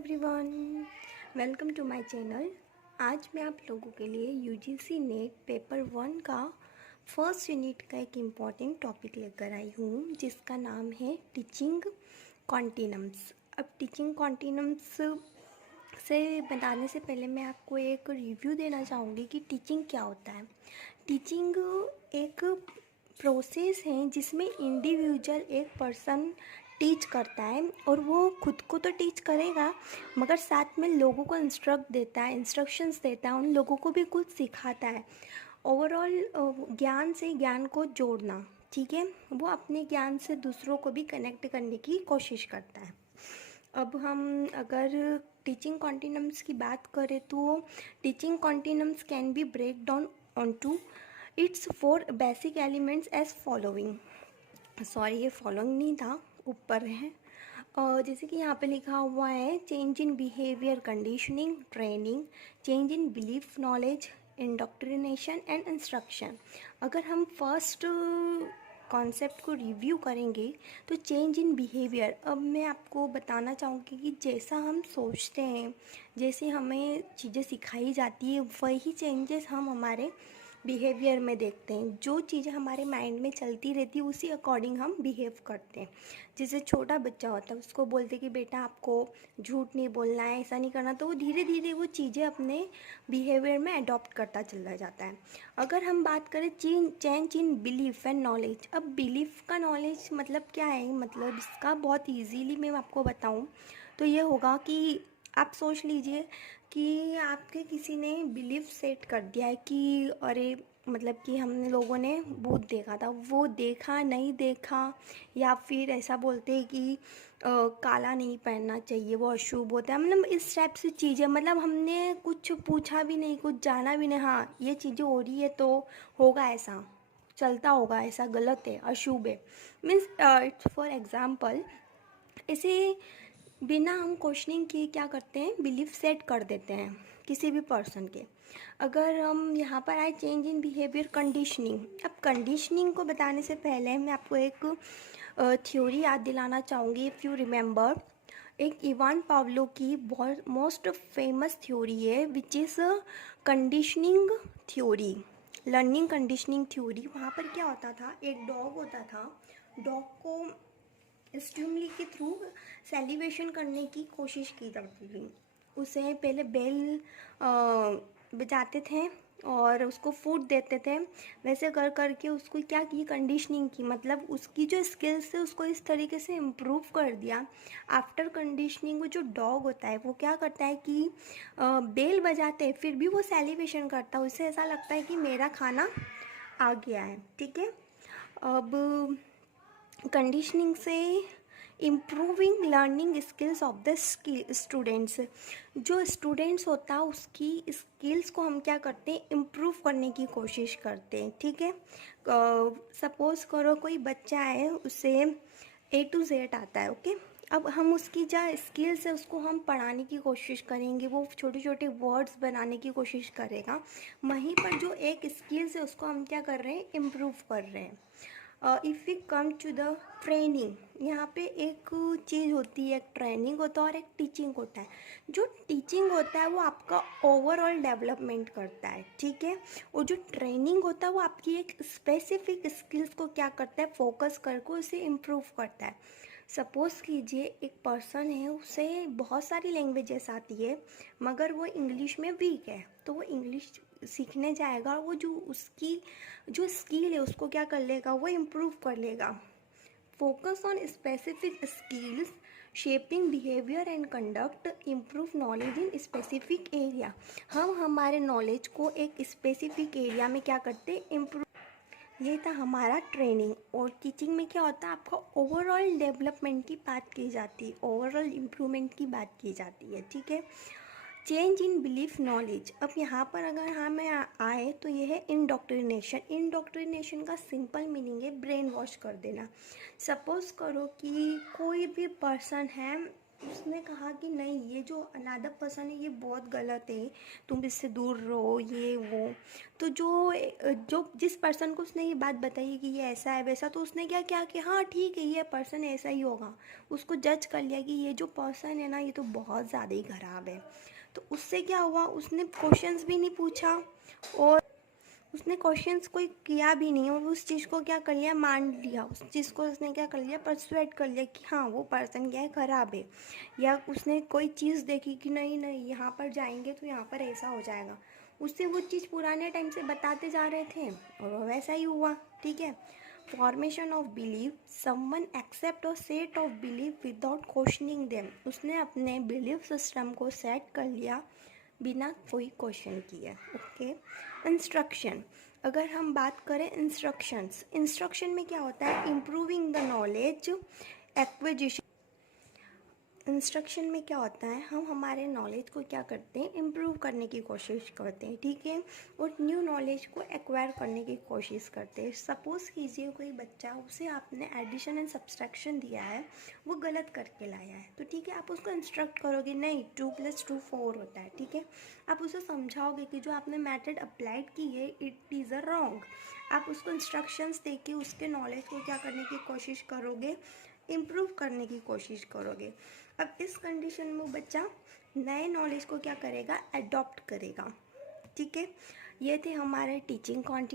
Everyone, welcome to my channel. आज मैं आप लोगों के लिए यूजीसी नेट पेपर 1 का फर्स्ट यूनिट का एक इम्पॉर्टेंट टॉपिक लेकर आई हूँ जिसका नाम है टीचिंग कॉन्टिनम्स। अब टीचिंग कॉन्टिनम्स से बताने से पहले मैं आपको एक रिव्यू देना चाहूँगी कि टीचिंग क्या होता है। टीचिंग एक प्रोसेस है जिसमें इंडिविजुअल एक पर्सन टीच करता है और वो खुद को तो टीच करेगा मगर साथ में लोगों को इंस्ट्रक्शंस देता है, उन लोगों को भी कुछ सिखाता है। ओवरऑल ज्ञान से ज्ञान को जोड़ना, ठीक है, वो अपने ज्ञान से दूसरों को भी कनेक्ट करने की कोशिश करता है। अब हम अगर टीचिंग कॉन्टिनम्स की बात करें तो teaching continuums can be break down on to its 4 basic elements as following. Sorry, ये फॉलोइंग नहीं था, ऊपर है। और जैसे कि यहाँ पे लिखा हुआ है change in behaviour conditioning, training, change in belief knowledge, indoctrination and instruction. अगर हम फर्स्ट कॉन्सेप्ट को रिव्यू करेंगे तो चेंज इन बिहेवियर, अब मैं आपको बताना चाहूँगी कि जैसा हम सोचते हैं, जैसे हमें चीज़ें सिखाई जाती है, वही चेंजेस हम हमारे बिहेवियर में देखते हैं। जो चीज़ें हमारे माइंड में चलती रहती है उसी अकॉर्डिंग हम बिहेव करते हैं। जैसे छोटा बच्चा होता है, उसको बोलते कि बेटा आपको झूठ नहीं बोलना है, ऐसा नहीं करना, तो वो धीरे धीरे वो चीज़ें अपने बिहेवियर में अडॉप्ट करता चला जाता है। अगर हम बात करें change in belief and knowledge, अब बिलीफ का नॉलेज मतलब क्या है, मतलब इसका बहुत ईजीली मैं आपको बताऊँ तो ये होगा कि आप सोच लीजिए कि आपके किसी ने बिलीफ सेट कर दिया है कि अरे मतलब कि हम लोगों ने भूत देखा था, वो देखा नहीं देखा, या फिर ऐसा बोलते हैं कि काला नहीं पहनना चाहिए, वो अशुभ होता है, मतलब इस टाइप से चीज़ें, मतलब हमने कुछ पूछा भी नहीं, कुछ जाना भी नहीं, हाँ ये चीज़ें हो रही है तो होगा, ऐसा चलता होगा, ऐसा गलत है, अशुभ है, मीन्स इट्स फॉर एग्ज़ाम्पल ऐसे बिना हम क्वेश्चनिंग किए क्या करते हैं, बिलीफ सेट कर देते हैं किसी भी पर्सन के। अगर हम यहाँ पर आए चेंज इन बिहेवियर कंडीशनिंग, अब कंडीशनिंग को बताने से पहले मैं आपको एक थ्योरी याद दिलाना चाहूँगी। इफ़ यू रिमेंबर, एक इवान पावलो की बहुत मोस्ट फेमस थ्योरी है which is conditioning theory, learning conditioning theory. वहाँ पर क्या होता था, एक डॉग होता था, डॉग को स्टिमुली के थ्रू सेलिब्रेशन करने की कोशिश की जाती थी। उसे पहले बेल बजाते थे और उसको फूड देते थे, वैसे कर करके उसको क्या की, कंडीशनिंग की, मतलब उसकी जो स्किल्स है उसको इस तरीके से इम्प्रूव कर दिया। आफ्टर कंडीशनिंग वो जो डॉग होता है वो क्या करता है कि बेल बजाते हैं फिर भी वो सेलिब्रेशन करता है, उसे ऐसा लगता है कि मेरा खाना आ गया है, ठीक है। अब कंडीशनिंग से improving learning skills of the students, जो स्टूडेंट्स होता है उसकी स्किल्स को हम क्या करते हैं, इम्प्रूव करने की कोशिश करते हैं, ठीक है। सपोज़ करो कोई बच्चा है, उसे A to Z आता है, ओके। अब हम उसकी जो स्किल्स है उसको हम पढ़ाने की कोशिश करेंगे, वो छोटे छोटे वर्ड्स बनाने की कोशिश करेगा, वहीं पर जो एक स्किल्स है उसको हम क्या कर रहे हैं, इम्प्रूव कर रहे हैं। If we come to the training, यहाँ पे एक चीज़ होती है, एक ट्रेनिंग होता है और एक टीचिंग होता है। जो टीचिंग होता है वो आपका ओवरऑल डेवलपमेंट करता है, ठीक है, और जो ट्रेनिंग होता है वो आपकी एक स्पेसिफिक स्किल्स को क्या करता है, फोकस करके उसे इम्प्रूव करता है। सपोज़ कीजिए एक पर्सन है, उसे बहुत सारी लैंग्वेजेस आती है मगर वो इंग्लिश में वीक है, तो वो इंग्लिश सीखने जाएगा, वो जो उसकी जो स्किल है उसको क्या कर लेगा, वो इम्प्रूव कर लेगा। Focus on specific skills, shaping behaviour and conduct, improve knowledge in specific area. हम हमारे नॉलेज को एक स्पेसिफिक एरिया में क्या करते हैं, इम्प्रूव। ये था हमारा ट्रेनिंग। और टीचिंग में क्या होता है, आपका ओवरऑल डेवलपमेंट की बात की जाती है, ओवरऑल इम्प्रूवमेंट की बात की जाती है, ठीक है। चेंज इन बिलीफ नॉलेज, अब यहाँ पर अगर हमें आए तो ये है इंडोक्ट्रिनेशन। इंडोक्ट्रिनेशन का सिंपल मीनिंग है ब्रेन वॉश कर देना। सपोज़ करो कि कोई भी पर्सन है, उसने कहा कि नहीं, ये जो अनदर पर्सन है ये बहुत गलत है, तुम इससे दूर रहो, ये वो। तो जो जिस पर्सन को उसने ये बात बताई कि ये ऐसा है वैसा, तो उसने क्या किया कि हाँ ठीक है, ये पर्सन ऐसा ही होगा। उसको जज कर लिया कि ये जो पर्सन है ना ये तो बहुत ज़्यादा ही ख़राब है। तो उससे क्या हुआ, उसने क्वेश्चंस भी नहीं पूछा और उसने क्वेश्चंस कोई किया भी नहीं, और उस चीज़ को क्या कर लिया, मान लिया। उस चीज़ को उसने क्या कर लिया, परसुएट कर लिया कि हाँ वो पर्सन क्या है, ख़राब है। या उसने कोई चीज़ देखी कि नहीं नहीं यहाँ पर जाएंगे तो यहाँ पर ऐसा हो जाएगा, उससे वो चीज़ पुराने टाइम से बताते जा रहे थे और वो वैसा ही हुआ। ठीक है। Formation of believe, someone accept और set of believe without questioning them. उसने अपने बिलीव सिस्टम को सेट कर लिया बिना कोई क्वेश्चन किए। ओके। इंस्ट्रक्शन, अगर हम बात करें इंस्ट्रक्शन में क्या होता है, improving the knowledge acquisition. Instruction में क्या होता है, हम हमारे नॉलेज को क्या करते हैं, इम्प्रूव करने की कोशिश करते हैं। ठीक है। और न्यू नॉलेज को एक्वायर करने की कोशिश करते हैं। सपोज़ कीजिए कोई बच्चा, उसे आपने एडिशन एंड सब्सट्रैक्शन दिया है, वो गलत करके लाया है, तो ठीक है आप उसको इंस्ट्रक्ट करोगे, नहीं 2+2 4 होता है। ठीक है। आप उसे समझाओगे कि जो आपने मेथड अप्लाइड की है इट इज़ अ रॉन्ग। आप उसको इंस्ट्रक्शंस दे के उसके नॉलेज को क्या करने की कोशिश करोगे, इम्प्रूव करने की कोशिश करोगे। अब इस कंडीशन में बच्चा नए नॉलेज को क्या करेगा, अडॉप्ट करेगा। ठीक है। ये थे हमारे टीचिंग कंटेंट।